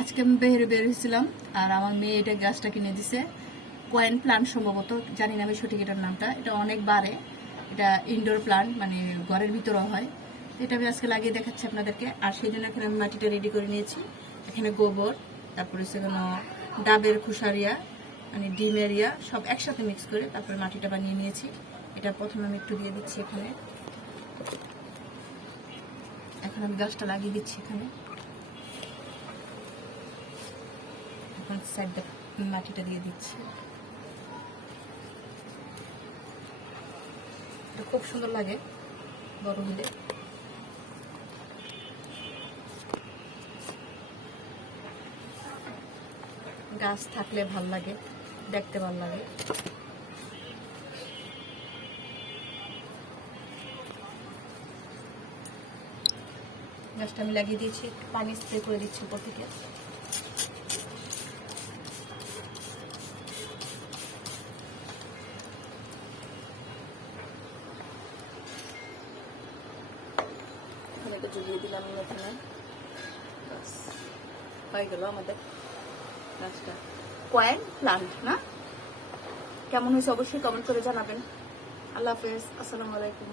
আজকে আমি বের হয়েছিলাম আর আমার মেয়ে এটা গাছটা কিনে দিছে। কয়েন প্লান্ট সম্ভবত, জানি না আমি সঠিক এটার নামটা। এটা অনেক বাড়ে, এটা ইনডোর প্লান্ট, মানে ঘরের ভিতরেও হয়। এটা আমি আজকে লাগিয়ে দেখাচ্ছি আপনাদেরকে। আর সেই জন্য এখানে আমি মাটিটা রেডি করে নিয়েছি। এখানে গোবর, তারপরে সেখানে ডাবের খুসারিয়া, মানে ডিমের ইয়া সব একসাথে মিক্স করে তারপরে মাটিটা বানিয়ে নিয়েছি। এটা প্রথমে আমি একটু দিয়ে দিচ্ছি এখানে। এখন আমি গাছটা লাগিয়ে দিচ্ছি এখানে। এখন সাইড মাটিটা দিয়ে দিচ্ছি। এটা খুব সুন্দর লাগে বড় হলে। গাছ থাকলে ভাল লাগে, দেখতে ভাল লাগে। গাছটা আমি লাগিয়ে দিয়েছি, পানি স্প্রে করে দিচ্ছি উপর থেকে। এটা ঝুলিয়ে দিলাম এখানে। হয়ে গেল আমাদের গাছটা। কয়েন প্লান্ট না? কেমন হয়েছে অবশ্যই কমেন্ট করে জানাবেন। আল্লাহ হাফেজ, আসসালামু আলাইকুম।